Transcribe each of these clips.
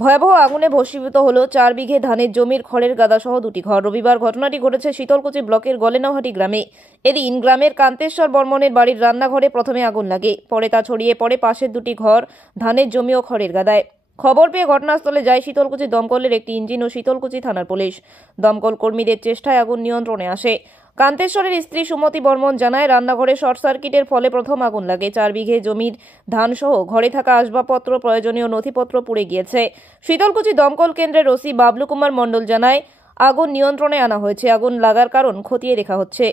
ভয়াবহ আগুনে ভস্মীভূত হলো 4 বিঘে ধানের জমির খড়ের গাদা সহ 2টি ঘর। রবিবার ঘটনাটি ঘটেছে শীতলকুচি ব্লকের গলেনাহাটি গ্রামে। এদিন গ্রামের কান্তেশ্বর বর্মনের বাড়ির রান্নাঘরে প্রথমে আগুন লাগে, পরে তা ছড়িয়ে পড়ে পাশের 2টি ঘর, ধানের জমি ও খড়ের গাদায়। খবর পেয়ে ঘটনাস্থলে যায় শীতলকুচি দমকলের একটি ইঞ্জিন ও শীতলকুচি থানার পুলিশ। দমকল কর্মীদের চেষ্টায় আগুন নিয়ন্ত্রণে আসে। কান্তেশ্বরের স্ত্রী সুমতি বর্মন জানায়, রান্নাঘরে শর্ট সার্কিটের ফলে প্রথম আগুন লাগে। 4 বিঘে জমির ধান সহ ঘরে থাকা আসবাবপত্র, প্রয়োজনীয় নথিপত্র পুড়ে গিয়েছে। শীতলকুচি দমকল কেন্দ্রের ওসি বাবলু কুমার মণ্ডল জানায়, আগুন নিয়ন্ত্রণে আনা হয়েছে। আগুন লাগার কারণ খতিয়ে দেখা হচ্ছে।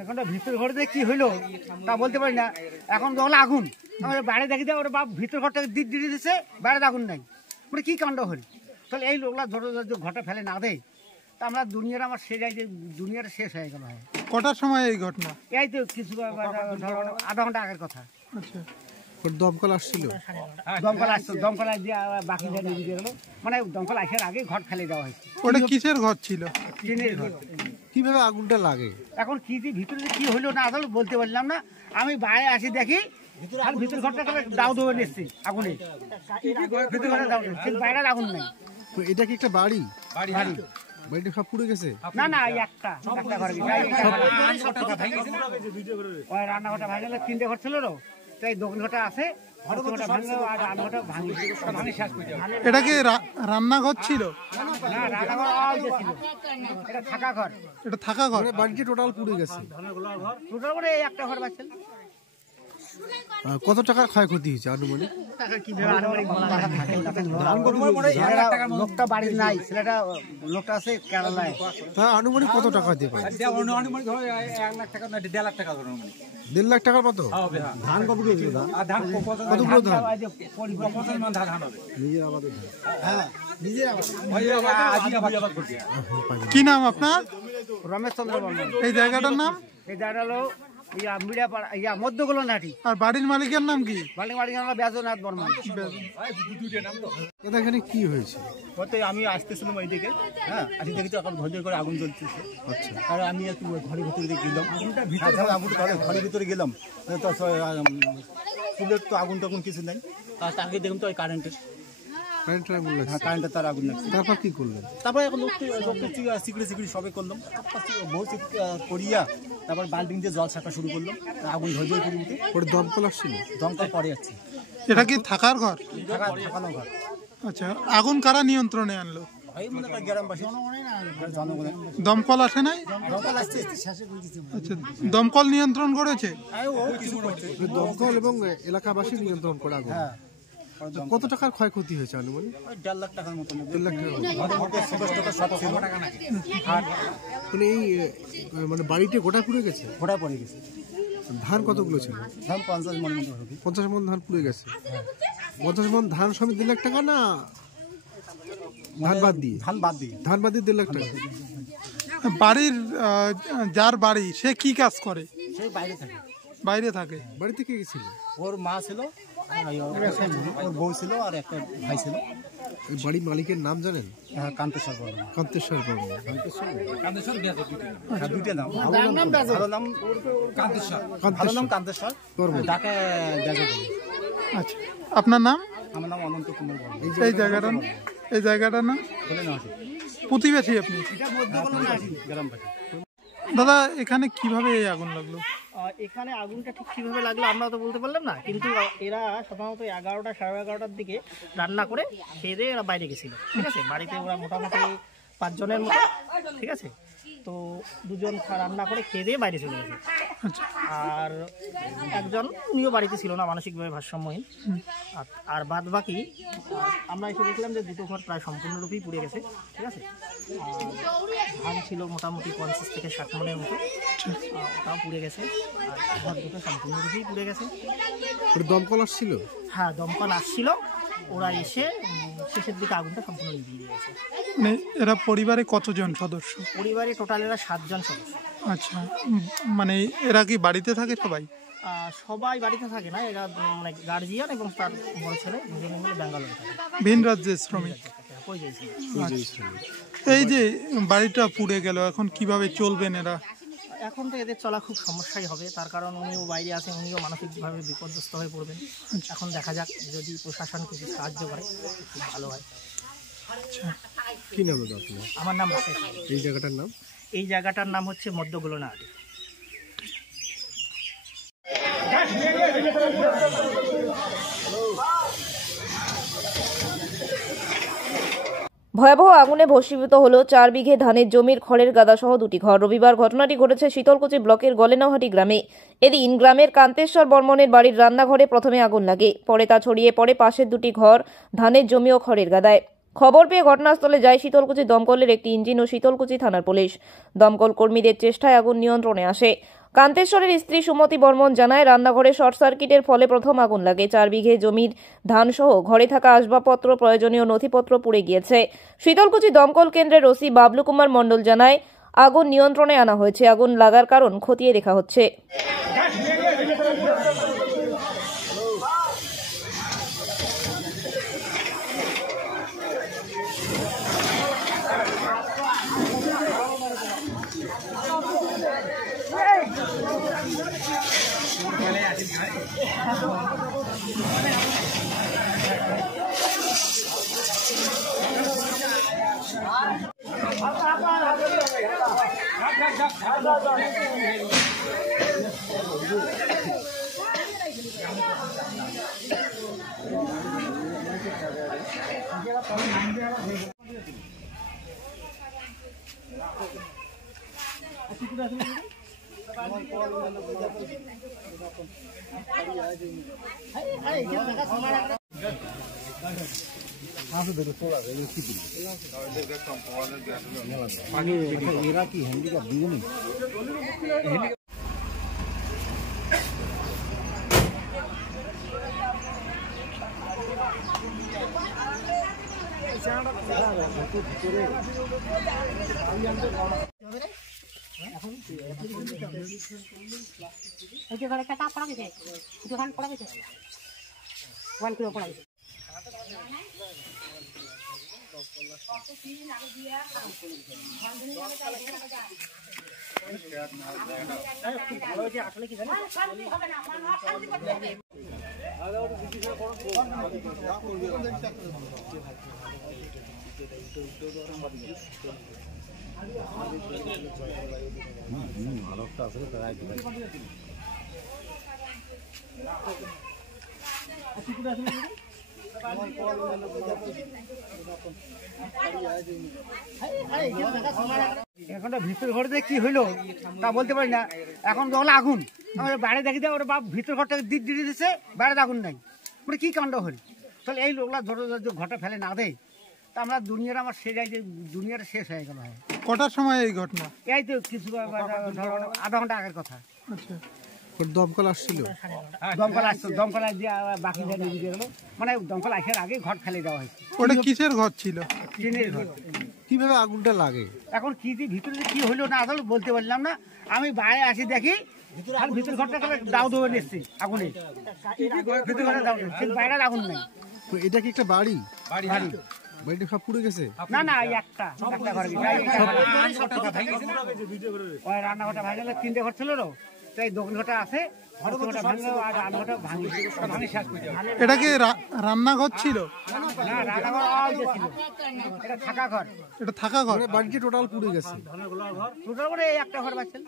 এখন ভিতর ঘরে কি হইলো তা বলতে পারি না। এখন যখন আগুন বাইরে দেখি দেয়, ওরা বাপ ভিতর ঘরটা দিয়ে দিচ্ছে, বাইরে আগুন নাই, মানে কি কাণ্ড হল। তাহলে এই লোকরা ধরো ঘরটা ফেলে না দেয়, তা আমরা দুনিয়ার আমার শেষ যে দুনিয়াটা শেষ হয়ে গেল। কটার সময় এই ঘটনা? এই তো কিছু ধরো আধা ঘন্টা আগের কথা। আচ্ছা, দমকল আসছিল? দমকল আসছিল, দমকল দিয়ে বাকি দিয়ে গেল, মানে দমকল আসার আগে ঘর ফেলে দেওয়া হয়েছে। ওটা কিসের ঘর ছিল? টিনের ঘর। কিভাবে আগুনটা লাগে? এখন কি ভিতরে কি হইলো না আসলে বলতে পারলাম না। আমি বাইরে আসি দেখি আর ভিতর ঘরটা দাউ দেওয়া নিচ্ছি আগুনে, ভিতর ঘরটা দাউ দিচ্ছি, বাইরে আগুন নেই। এটা কি একটা বাড়ি? বাড়ি বাড়িটা সব পুড়ে গেছে? না না, একটা ঘর রান্নাঘরটা ভাঙে গেল, 3টে ঘর ছিল, তাই দোকান ঘরটা আছে, এটা কি রান্নাঘর ছিল? না, রান্নাঘর এটা থাকা ঘর। এটা থাকা ঘর? বাড়িটি টোটাল পুড়ে গেছে? টোটাল করে একটা ঘর বাঁচছিল। কত টাকার ক্ষয়ক্ষতি হয়েছে আনুমানিক? লোকটা বাড়ির নাই, ছেলেটা লোকটা আছে কেরালায়। আনুমানিক কত টাকা দিতে পারে? 1 লাখ টাকা না 1.5 লাখ টাকা। 1.5 লাখ টাকার মতো? ধান কতগুলো ছিল? কতগুলো ধান? নিজের আমাদের ধান। হ্যাঁ, নিজের আবাদ। কি নাম আপনার? রমেশ চন্দ্র বর্মন। এই জায়গাটার নাম? এই জায়গাটা হলো মধ্যগোলনাটি। আর বাড়ির মালিকের নাম কি? বাড়ির মালিকের নাম ব্যাজনাথ বর্মন। এখানে কি হয়েছে? আমি আসতেছিলাম এইদিকে, হ্যাঁ, আসি দেখি তো এখন ধৈর্য করে আগুন জ্বলতেছে। আচ্ছা, আর আমি একটু ঘরের ভিতরে গেলাম, ঘরের ভিতরে গেলাম তো চুলের তো আগুন টাগুন কিছু নাই। তার আগে দেখুন তো ওই কারেন্টের তার আগুন লাগছে। তারপর কি করলেন? তারপরে এখন লোককে সিকিউরিটি সবে করলাম, বহু করিয়া তারপর বাল্টিং দিয়ে জল ছাকা শুরু করলাম, আগুন ধৈর্য করে নিতে। ওর দমকল আসছিল? দমকল পরে যাচ্ছে। এটা কি থাকার ঘর? থাকানো ঘর। আচ্ছা, আগুন কারা নিয়ন্ত্রণে আনলো? গ্রামবাসী, জনগণের। দমকল আসে নাই? দমকল আসছে। আচ্ছা, দমকল নিয়ন্ত্রণ করেছে? দমকল এবং এলাকাবাসী নিয়ন্ত্রণ করে আগুন? হ্যাঁ, কত টাকার ক্ষয়ক্ষতি হয়েছে আনুমানিক? 1.5 লাখ টাকার মতন। 1.5 লাখ টাকা সব ছিল। আর মানে এই মানে বাড়িতে গোটা পুড়ে গেছে? ঘোড়া পড়ে গেছে। ধান কতগুলো ছিল? ধান 50 মন মতো হবে। 50 মণ ধান পুড়ে গেছে। 50 মণ ধান সমেত 2 লাখ টাকা না ধান বাদ দিয়ে? ধান বাদ দিয়ে। ধান বাদ দিয়ে 2 লাখ টাকা। বাড়ির যার বাড়ি সে কি কাজ করে? সেই বাইরে থাকে। বাইরে থাকে। বাড়িতে কে গেছিল? ওর মা ছিল, ওর বউ ছিল আর একটা ভাই ছিল। এই বাড়ির মালিকের নাম জানেন? কান্তেশ্বর বর্মন। কান্তেশ্বর বর্মন। দুইটা নাম। ভালো নাম কান্তেশ্বর। ভালো নাম কান্তেশ্বর বর্মন। ডাকে জায়গা বলে। আচ্ছা, আপনার নাম? আমার নাম অনন্ত কুমার বর্মন। এই জায়গাটা না বলে না প্রতিবেশী আপনি? গ্রাম পাশে। দাদা, এখানে কিভাবে এই আগুন লাগলো? এখানে আগুনটা ঠিক কিভাবে লাগলো আমরা তো বলতে পারলাম না, কিন্তু এরা সাধারণত 11টা সাড়ে 11টার দিকে রান্না করে খেয়ে দিয়ে এরা বাইরে গেছিল। ঠিক আছে, বাড়িতে ওরা মোটামুটি 5 জনের মতো। ঠিক আছে, তো 2 জন রান্না করে খেয়ে দিয়ে বাইরে চলে গেছে। আর একজন উনিও বাড়িতে ছিল না, মানসিকভাবে ভারসাম্যহীন। আর বাদ বাকি আমরা এসে দেখলাম যে 2টো ঘর প্রায় সম্পূর্ণরূপেই পুড়ে গেছে। ঠিক আছে, ধান ছিল মোটামুটি 50 থেকে 60 মণের মতো, ওটাও পুড়ে গেছে। আর ঘর 2টো সম্পূর্ণরূপেই পুড়ে গেছে। দমকল আসছিল? হ্যাঁ, দমকল আসছিল। ওরা এসে শেষের দিকে আগুনটা সম্পূর্ণ নিভিয়ে দিয়েছে। মানে এরা পরিবারে কতজন সদস্য? পরিবারে টোটাল এরা 7 জন সদস্য। আচ্ছা, মানে এরা কি বাড়িতে থাকে সবাই? সবাই বাড়িতে থাকে না, এরা মানে গার্জিয়ান এবং তার বড় ছেলে দুজনে মিলে ব্যাঙ্গালোরে থাকে। ভিন রাজ্যের শ্রমিক। এই যে বাড়িটা পুড়ে গেল, এখন কিভাবে চলবেন এরা? এখন তো এদের চলা খুব সমস্যাই হবে, তার কারণ উনিও বাইরে আছেন, উনিও মানসিকভাবে বিপর্যস্ত হয়ে পড়বেন। এখন দেখা যাক, যদি প্রশাসন কিছু সাহায্য করে খুব ভালো হয়। আচ্ছা, কি নাম দাদা আপনার? আমার নাম রাকেশ। এই জায়গাটার নাম? এই জায়গাটার নাম হচ্ছে মধ্যগোলনাহাটি। ভয়াবহ আগুনে ভস্মীভূত হলো 4 বিঘে ধানের জমির খড়ের গাদা সহ 2টি ঘর। রবিবার ঘটনাটি ঘটেছে শীতলকুচি ব্লকের গলেনাহাটি গ্রামে। এদিন গ্রামের কান্তেশ্বর বর্মনের বাড়ির রান্নাঘরে প্রথমে আগুন লাগে, পরে তা ছড়িয়ে পড়ে পাশের 2টি ঘর, ধানের জমি ও খড়ের গাদায়। খবর পেয়ে ঘটনাস্থলে যায় শীতলকুচি দমকলের একটি ইঞ্জিন ও শীতলকুচি থানার পুলিশ। দমকল কর্মীদের চেষ্টায় আগুন নিয়ন্ত্রণে আসে। কান্তেশ্বরের স্ত্রী সুমতি বর্মন জানায়, রান্নাঘরে শর্ট সার্কিটের ফলে প্রথম আগুন লাগে। 4 বিঘে জমির ধান সহ ঘরে থাকা আসবাবপত্র, প্রয়োজনীয় নথিপত্র পুড়ে গিয়েছে। শীতলকুচি দমকল কেন্দ্রের ওসি বাবলু কুমার মণ্ডল জানায়, আগুন নিয়ন্ত্রণে আনা হয়েছে। আগুন লাগার কারণ খতিয়ে দেখা হচ্ছে। এরা কি হ্যান্ডিক্যাপ দুজনই? আসলে কি জানেন, এখন ভিতর ঘরে কি হইলো তা বলতে পারি না। এখন যখন আগুন, বাইরে দেখি দেয় ওরা বাপ ভিতর ঘরটাকে দিয়ে দিচ্ছে, বাইরে আগুন নাই। মানে কি কাণ্ড হল? তাহলে এই লোকলা ধরো যদি ঘরটা ফেলে না দেয় তা আমরা দুনিয়াটা আমার শেষ যে দুনিয়াটা শেষ হয়ে গেল। হয় কটার সময় এই ঘটনা? এই তো কিছু ধরো আধা ঘন্টা আগের কথা। আচ্ছা, ওর দমকল আসছিল? দমকল আসতো, দমকল দিয়ে বাকি যা নিয়ে গেলো, মানে দমকল আসার আগে ঘর ফেলে দেওয়া হয়েছে। ওটা কিসের ঘর ছিল? ট্রেনের ঘর। কিভাবে আগুনটা লাগে? এখন কি ভিতরে যে কি হইলো না আসলে বলতে পারলাম না। আমি বাইরে আসি দেখি আর ভিতর ঘরটা দাউ দেওয়া নিচ্ছি আগুনে, ভিতর ঘরটা দাউ দিচ্ছে, বাইরে আগুন নেই। তো এটা কি একটা বাড়ি? বাড়ি বাড়িটা সব পুড়ে গেছে? না না, একটা ঘর ওই রান্নাঘরটা ভাঙে গেলে 3টে ঘর ছিল তো, তাই দোকান ঘরটা আছে, ঘরটা ভাঙলো আর রান্নাঘরটা ভাঙে শেষ করে দিল। এটা কি রান্নাঘর ছিল? না, রান্নাঘর ওই যে ছিল, এটা থাকা ঘর। এটা থাকা ঘর? মানে বাড়িটা টোটাল পুড়ে গেছে? টোটাল করে একটা ঘর বাঁচছিল।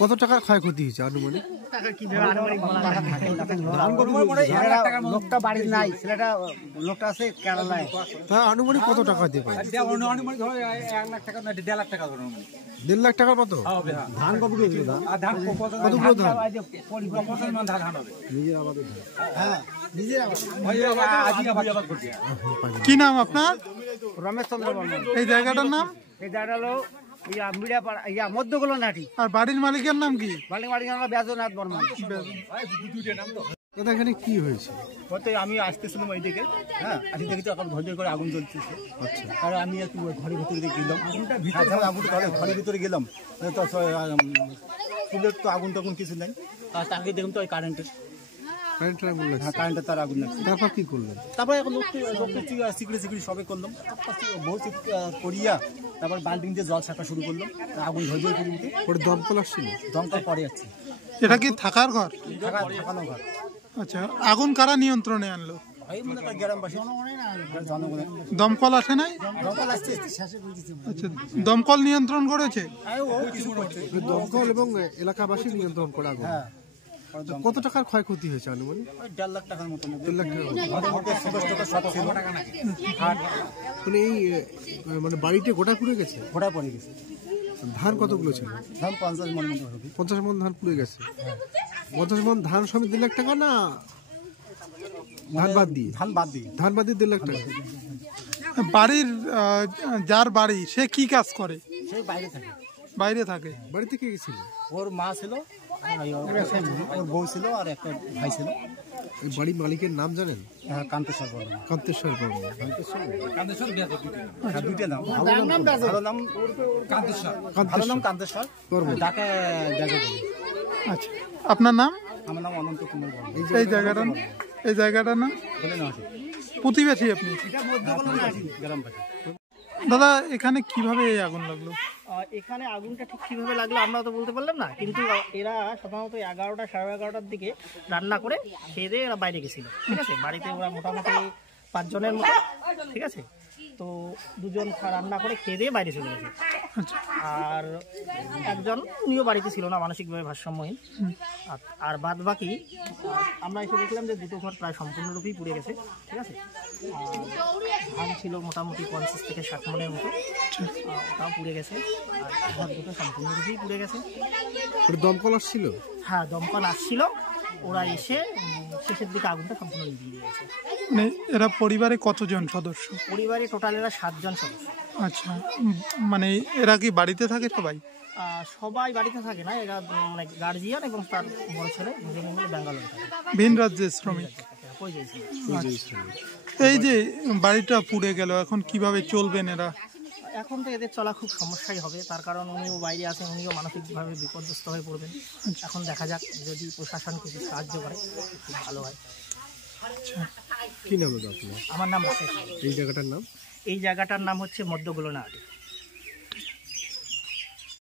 কত টাকার ক্ষয়ক্ষতি হয়েছে আনুমানিক? লোকটা বাড়ির নাই, ছেলেটা লোকটা আছে কেরালায়। তা আনুমানিক কত টাকা দিয়ে পারে? 1.5 লাখ টাকার মতো? ধান কত দিয়েছিল? কতগুলো ধান? কি নাম আপনার? রমেশ চন্দ্র বর্মন। এই জায়গাটার নাম? এই জায়গাটা হলো মিডিয়া মধ্যগুলো নাটি। আর বাড়ির মালিকের নাম কি? বাড়ি ব্যাজনাথ বর্মন। দাদা এখানে কি হয়েছে? বলতে আমি আসতেছিলাম এইদিকে, হ্যাঁ আসি দেখি তো এখন ঘরে করে আগুন জ্বলতেছে। আচ্ছা, আর আমি একটু ঘরের ভিতরে গেলাম, ঘরের ভিতরে গেলাম তো চুলের তো আগুন টাগুন কিছু নেই। আর তাকে দেখুন তো ওই কারেন্টের তার আগুন লাগছে। তারপর কি করলেন? তারপরে এখন লোককে সিকড়ি সবে করলাম, বহু করিয়া তারপর বাল্টিং দিয়ে জল ছাকা শুরু করলাম, আগুন ধরে করে উঠে ওর দমকল আসছিল? দমকল পরে যাচ্ছে। এটা কি থাকার ঘর? থাকানো ঘর। আচ্ছা, আগুন কারা নিয়ন্ত্রণে আনলো? এই মনে করেন গ্রামবাসী জনগণের দমকল আসে নাই? দমকল আসছে। আচ্ছা, দমকল নিয়ন্ত্রণ করেছে? দমকল এবং এলাকাবাসী নিয়ন্ত্রণ করে আগুন। কত টাকার ক্ষয়ক্ষতি হয়েছে আনুমানিক? 1.5 লাখ টাকার মতো। 1.5 লাখ টাকা? সব ছিল, মানে এই মানে বাড়িতে গোটা পুড়ে গেছে? ঘোড়া পড়ে গেছে। ধান কতগুলো ছিল? ধান 50 মন মতো হবে। 50 মন ধান পুড়ে গেছে? 50 মন ধান সমেত 2 লাখ টাকা না ধান বাদ দিয়ে? ধান বাদ দিয়ে। ধান বাদ দিয়ে 2 লাখ টাকা? বাড়ির যার বাড়ি সে কি কাজ করে? সেই বাইরে থাকে। বাইরে থাকে? বাড়িতে কে গেছিল? ওর মা ছিল, ওর বউ ছিল আর একটা ভাই ছিল। এই বাড়ির মালিকের নাম জানেন? কান্তেশ্বর বর্মন। কান্তেশ্বর বর্মন। দুইটা নাম, ভালো নাম কান্তেশ্বর বর্মন। ডাকে জায়গা। আচ্ছা, আপনার নাম? আমার নাম অনন্ত কুমার বর্মন। এই জায়গাটার নাম? বলে না প্রতিবেশী আপনি? গ্রামবাসী। দাদা, এখানে কিভাবে এই আগুন লাগলো? এখানে আগুনটা ঠিক কিভাবে লাগলো আমরা তো বলতে পারলাম না, কিন্তু এরা সাধারণত 11টা সাড়ে 11টার দিকে রান্না করে খেয়ে দিয়ে এরা বাইরে গেছিল। ঠিক আছে, বাড়িতে ওরা মোটামুটি 5 জনের মতো। ঠিক আছে, তো 2 জন রান্না করে খেয়ে দিয়ে বাইরে চলে গেছে। আর একজন উনিও বাড়িতে ছিল না, মানসিকভাবে ভারসাম্যহীন। আর বাদ বাকি আমরা এসে দেখলাম যে 2টো ঘর প্রায় সম্পূর্ণরূপেই পুড়ে গেছে। ঠিক আছে, ধান ছিল মোটামুটি 50 থেকে 60 মনের মতো, ওটাও পুড়ে গেছে। আর ঘর 2টো সম্পূর্ণরূপেই পুড়ে গেছে। দমকল আসছিল? হ্যাঁ, দমকল আসছিল, ওরা এসে শেষের দিকে আগুনটা সম্পূর্ণ নিভিয়ে দিয়েছে। মানে এরা পরিবারে কতজন সদস্য? পরিবারে টোটাল এরা 7 জন সদস্য। আচ্ছা, মানে এরা কি বাড়িতে থাকে সবাই? সবাই বাড়িতে থাকে না, এরা মানে গার্জিয়ান এবং তার বড় ছেলে দুজনে মিলে ব্যাঙ্গালোরে থাকে। ভিন রাজ্যের শ্রমিক? এই যে বাড়িটা পুড়ে গেল, এখন কিভাবে চলবেন এরা? এখন তো এদের চলা খুব সমস্যাই হবে, তার কারণ উনিও বাইরে আছেন, উনিও মানসিকভাবে বিপর্যস্ত হয়ে পড়বেন। এখন দেখা যাক, যদি প্রশাসন কিছু সাহায্য করে খুব ভালো হয়। কি নাম আপনার? আমার নাম রাকেশ। এই জায়গাটার নাম? এই জায়গাটার নাম হচ্ছে মধ্যগুলোনাহাটি।